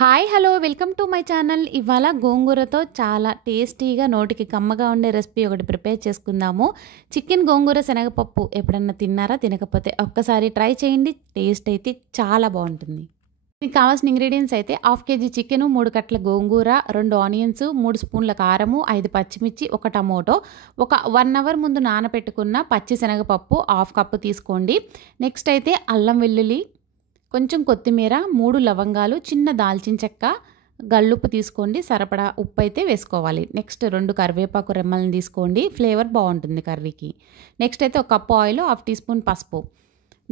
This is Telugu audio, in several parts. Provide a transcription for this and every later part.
Hi hello welcome to my channel. ఇవాళ గోంగూరతో చాలా టేస్టీగా నోటికి కమ్మగా ఉండే రెసిపీ ఒకటి ప్రిపేర్ చేసుకుందాము. చికెన్ గోంగూర శనగపప్పు ఎప్పుడన్నా తిన్నారా? తినకపోతే ఒక్కసారి ట్రై చేయండి. టేస్ట్ అయితే చాలా బాగుంటుంది. దీనికి కావాల్సిన ఇంగ్రీడియంట్స్ అయితే 1/2 kg చికెను, 3 కట్టల గోంగూర, 2 ఆనియన్స్, 3 స్పూన్ల కారము, 5 పచ్చిమిర్చి, 1 టమోటో, ఒక 1 అవర్ ముందు నానబెట్టుకున్న పచ్చి శనగపప్పు 1/2 కప్పు తీసుకోండి. నెక్స్ట్ అయితే అల్లం వెల్లుల్లి, కొంచెం కొత్తిమీర, 3 లవంగాలు, చిన్న దాల్చిన చెక్క, గల్లుప్పు తీసుకోండి. సరిపడా ఉప్పు అయితే వేసుకోవాలి. నెక్స్ట్ 2 కరివేపాకు రెమ్మలను తీసుకోండి. ఫ్లేవర్ బాగుంటుంది కర్రీకి. నెక్స్ట్ అయితే 1 కప్పు ఆయిల్, 1/2 టీ స్పూన్ పసుపు.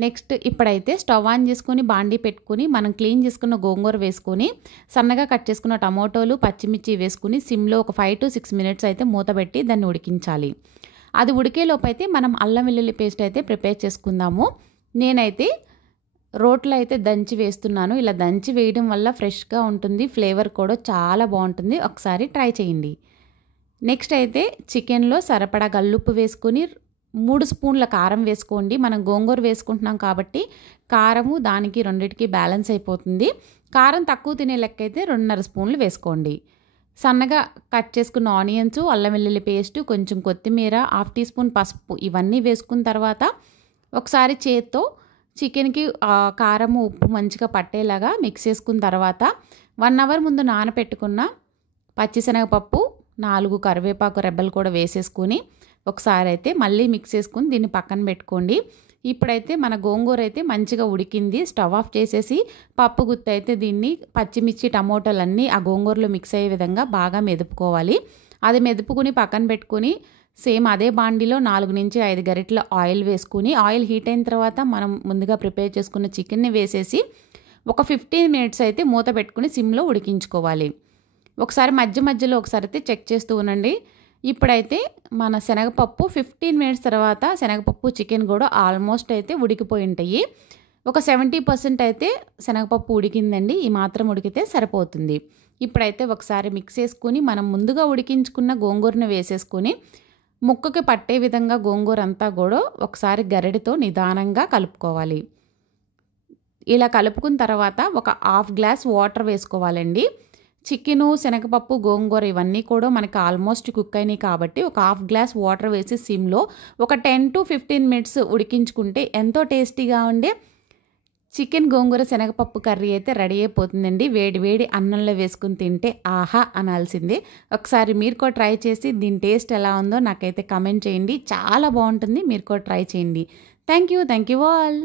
నెక్స్ట్ ఇప్పుడైతే స్టవ్ ఆన్ చేసుకుని బాండీ పెట్టుకుని మనం క్లీన్ చేసుకున్న గోంగూర వేసుకొని సన్నగా కట్ చేసుకున్న టమోటోలు, పచ్చిమిర్చి వేసుకుని సిమ్లో ఒక 5 to 6 minutes అయితే మూత పెట్టి దాన్ని ఉడికించాలి. అది ఉడికేలోపు అయితే మనం అల్లం వెల్లుల్లి పేస్ట్ అయితే ప్రిపేర్ చేసుకుందాము. నేనైతే రోట్లో అయితే దంచి వేస్తున్నాను. ఇలా దంచి వేయడం వల్ల ఫ్రెష్గా ఉంటుంది, ఫ్లేవర్ కూడా చాలా బాగుంటుంది. ఒకసారి ట్రై చేయండి. నెక్స్ట్ అయితే చికెన్లో సరిపడా గల్లుప్పు వేసుకొని 3 స్పూన్ల కారం వేసుకోండి. మనం గోంగూర వేసుకుంటున్నాం కాబట్టి కారము దానికి రెండిటికి బ్యాలెన్స్ అయిపోతుంది. కారం తక్కువ తినే లెక్క అయితే 2.5 స్పూన్లు వేసుకోండి. సన్నగా కట్ చేసుకున్న ఆనియన్స్, అల్లం వెల్లుల్లి పేస్టు, కొంచెం కొత్తిమీర, 1/2 టీ స్పూన్ పసుపు ఇవన్నీ వేసుకున్న తర్వాత ఒకసారి చేత్తో చికెన్కి కారము ఉప్పు మంచిగా పట్టేలాగా మిక్స్ చేసుకున్న తర్వాత 1 అవర్ ముందు నానపెట్టుకున్న పచ్చిశనగపప్పు, 4 కరివేపాకు రెబ్బలు కూడా వేసేసుకుని ఒకసారి అయితే మళ్ళీ మిక్స్ చేసుకుని దీన్ని పక్కన పెట్టుకోండి. ఇప్పుడైతే మన గోంగూర అయితే మంచిగా ఉడికింది. స్టవ్ ఆఫ్ చేసేసి పప్పు గుత్తి అయితే దీన్ని పచ్చిమిర్చి టమోటాలన్నీ ఆ గోంగూరలో మిక్స్ అయ్యే విధంగా బాగా మెదుపుకోవాలి. అది మెదుపుకుని పక్కన పెట్టుకుని సేమ్ అదే బాండీలో 4 నుంచి 5 గరిటెల ఆయిల్ వేసుకుని ఆయిల్ హీట్ అయిన తర్వాత మనం ముందుగా ప్రిపేర్ చేసుకున్న చికెన్ని వేసేసి ఒక 15 minutes అయితే మూత పెట్టుకుని సిమ్లో ఉడికించుకోవాలి. ఒకసారి మధ్య మధ్యలో ఒకసారి అయితే చెక్ చేస్తూ ఉండండి. ఇప్పుడైతే మన శనగపప్పు 15 minutes తర్వాత శనగపప్పు చికెన్ కూడా ఆల్మోస్ట్ అయితే ఉడికిపోయి ఉంటాయి. ఒక 70% అయితే శనగపప్పు ఉడికిందండి. ఈ మాత్రం ఉడికితే సరిపోతుంది. ఇప్పుడైతే ఒకసారి మిక్స్ చేసుకుని మనం ముందుగా ఉడికించుకున్న గోంగూరను వేసేసుకుని ముక్కకి పట్టే విధంగా గోంగూర అంతా కూడా ఒకసారి గరిటెతో నిదానంగా కలుపుకోవాలి. ఇలా కలుపుకున్న తర్వాత ఒక 1/2 గ్లాస్ వాటర్ వేసుకోవాలండి. చికెను, శనగపప్పు, గోంగూర ఇవన్నీ కూడా మనకి ఆల్మోస్ట్ కుక్ అయినాయి కాబట్టి ఒక 1/2 గ్లాస్ వాటర్ వేసి సిమ్లో ఒక 10 to 15 minutes ఉడికించుకుంటే ఎంతో టేస్టీగా ఉండే చికెన్ గోంగూర శనగపప్పు కర్రీ అయితే రెడీ అయిపోతుందండి. వేడి వేడి అన్నంలో వేసుకుని తింటే ఆహా అనాల్సిందే. ఒకసారి మీరు కూడా ట్రై చేసి దీని టేస్ట్ ఎలా ఉందో నాకైతే కమెంట్ చేయండి. చాలా బాగుంటుంది. మీరు కూడా ట్రై చేయండి. Thank you all.